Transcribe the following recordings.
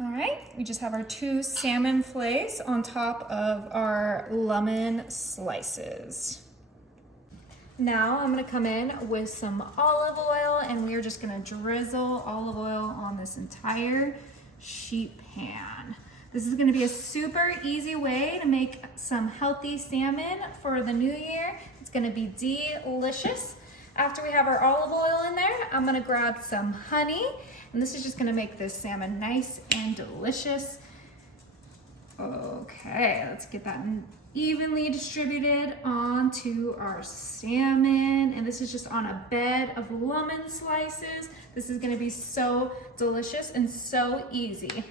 All right, we just have our 2 salmon fillets on top of our lemon slices. Now I'm gonna come in with some olive oil and we're just gonna drizzle olive oil on this entire sheet pan. This is gonna be a super easy way to make some healthy salmon for the new year. It's gonna be delicious. After we have our olive oil in there, I'm gonna grab some honey, and this is just gonna make this salmon nice and delicious. Okay, let's get that evenly distributed onto our salmon. And this is just on a bed of lemon slices. This is gonna be so delicious and so easy.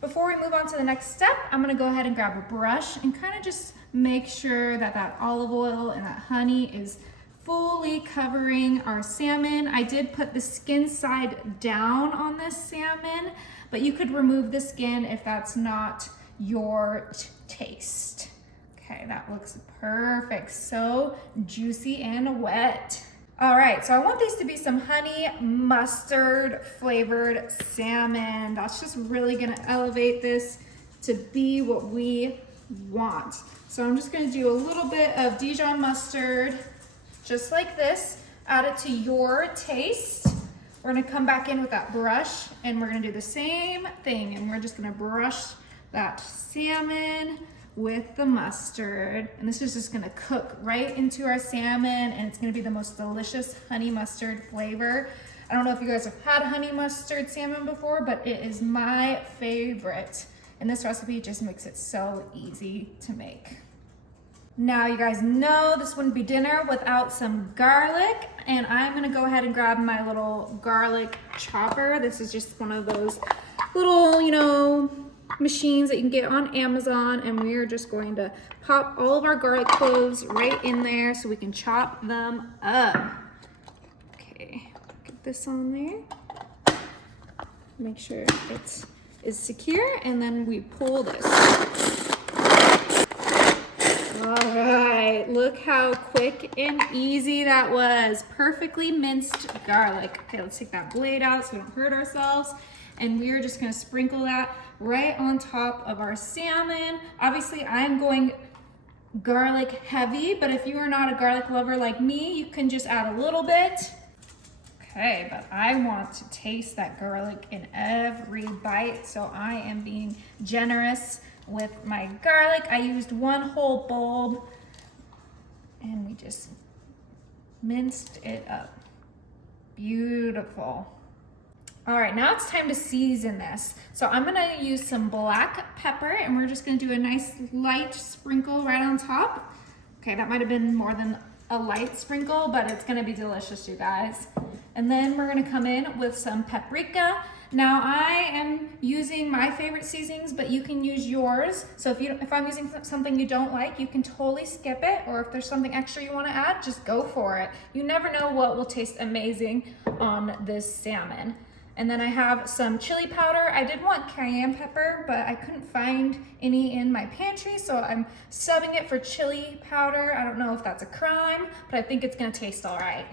Before we move on to the next step, I'm gonna go ahead and grab a brush and kind of just make sure that that olive oil and that honey is fully covering our salmon. I did put the skin side down on this salmon, but you could remove the skin if that's not your taste. Okay, that looks perfect. So juicy and wet. All right, so I want these to be some honey mustard flavored salmon. That's just really gonna elevate this to be what we want. So I'm just gonna do a little bit of Dijon mustard, just like this. Add it to your taste. We're gonna come back in with that brush and we're gonna do the same thing, and we're just gonna brush that salmon with the mustard. And this is just gonna cook right into our salmon, and it's gonna be the most delicious honey mustard flavor. I don't know if you guys have had honey mustard salmon before, but it is my favorite. And this recipe just makes it so easy to make. Now you guys know this wouldn't be dinner without some garlic, and I'm gonna go ahead and grab my little garlic chopper. This is just one of those little, machines that you can get on Amazon, and we are just going to pop all of our garlic cloves right in there so we can chop them up. Okay, get this on there. Make sure it is secure, and then we pull this. All right, look how quick and easy that was. Perfectly minced garlic. Okay, let's take that blade out so we don't hurt ourselves. And we're just gonna sprinkle that right on top of our salmon. Obviously, I'm going garlic heavy, but if you are not a garlic lover like me, you can just add a little bit. Okay, but I want to taste that garlic in every bite, so I am being generous with my garlic. I used 1 whole bulb, and we just minced it up. Beautiful. All right, now it's time to season this. So I'm gonna use some black pepper, and we're just gonna do a nice light sprinkle right on top. Okay, that might have been more than a light sprinkle, but it's gonna be delicious, you guys. And then we're gonna come in with some paprika. Now I am using my favorite seasonings, but you can use yours. So if I'm using something you don't like, you can totally skip it, or if there's something extra you wanna add, just go for it. You never know what will taste amazing on this salmon. And then I have some chili powder. I did want cayenne pepper, but I couldn't find any in my pantry, so I'm subbing it for chili powder. I don't know if that's a crime, but I think it's gonna taste all right.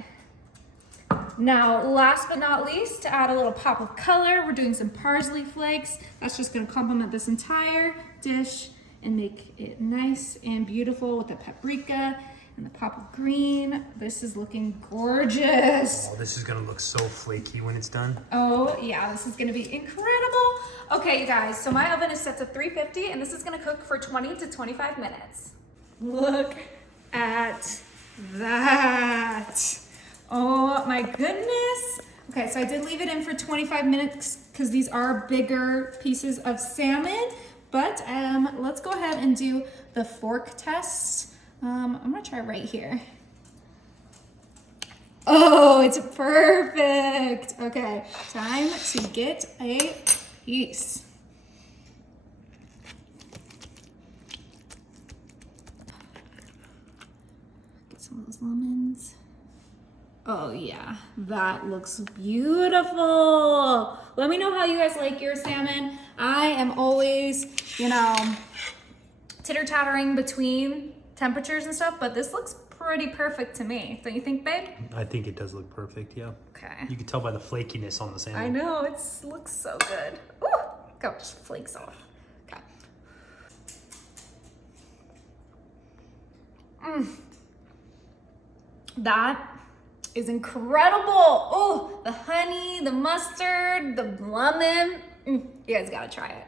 Now, last but not least, to add a little pop of color, we're doing some parsley flakes. That's just gonna complement this entire dish and make it nice and beautiful with the paprika and the pop of green. This is looking gorgeous. Oh, this is gonna look so flaky when it's done. Oh yeah, this is gonna be incredible. Okay, you guys, so my oven is set to 350, and this is gonna cook for 20 to 25 minutes. Look at that. Oh my goodness. Okay, so I did leave it in for 25 minutes because these are bigger pieces of salmon, but let's go ahead and do the fork test. I'm gonna try right here. Oh, it's perfect. Okay, time to get a piece. Get some of those lemons. Oh yeah, that looks beautiful. Let me know how you guys like your salmon. I am always, titter-tattering between temperatures and stuff, but this looks pretty perfect to me. Don't you think, babe? I think it does look perfect, yeah. Okay. You can tell by the flakiness on the salmon. I know, it looks so good. Ooh. Go, just flakes off. Okay. That is incredible. Oh, the honey, the mustard, the lemon. You guys gotta try it.